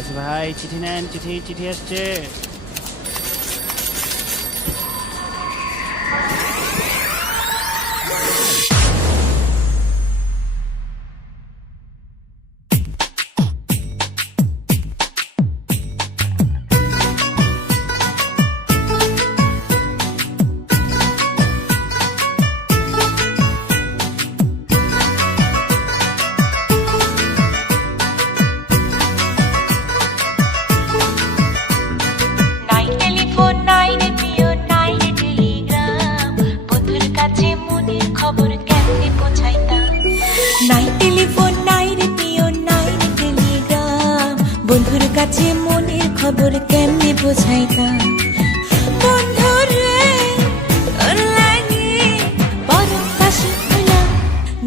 আছে ভাই, চিঠি নেন, চিঠি চিঠি আসছে। বন্ধুর কাছে মনের খবর কেমনে পৌঁছাইতাম। বন্ধু রে তোর লাগে বড় কাশি হইলাম,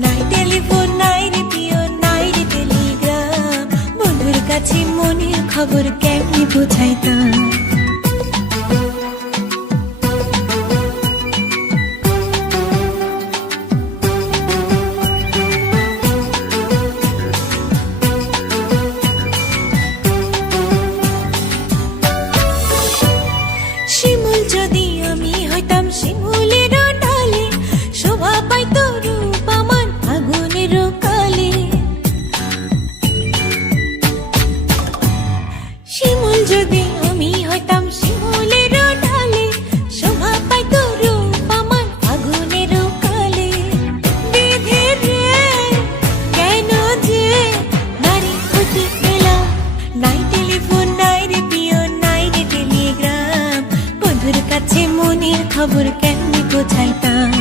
নাই টেলিফোন নাই রে প্রিয় নাই রে টেলিগ্রাম, বন্ধুর কাছে মনের খবর কেমনে পৌঁছাইতাম। যদি আমি হইতাম শিমুলের ডালে, শোভা পাইত রূপ আমার আগুনের কালে। শিমুল যদি আমি হইতাম শিমুলের ডালে, শোভা পাইত রূপ আমার আগুনের কালে। বিধি রে কেন যে নারী হতে গেলাম, নাই টেলিফোন নাই রে প্রিয় নাই রে টেলিগ্রাম, বন্ধুর কাছে মনের খবর কেমনে পৌঁছাইতাম।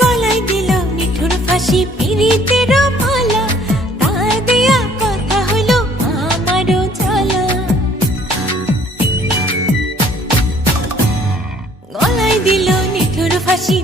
গলায় দিল মিঠুর ফাঁসি পিরিতের মালা, তার দেয়া কথা হলো আমারও জ্বালা। গলায় দিল নিঠুর ফাঁসি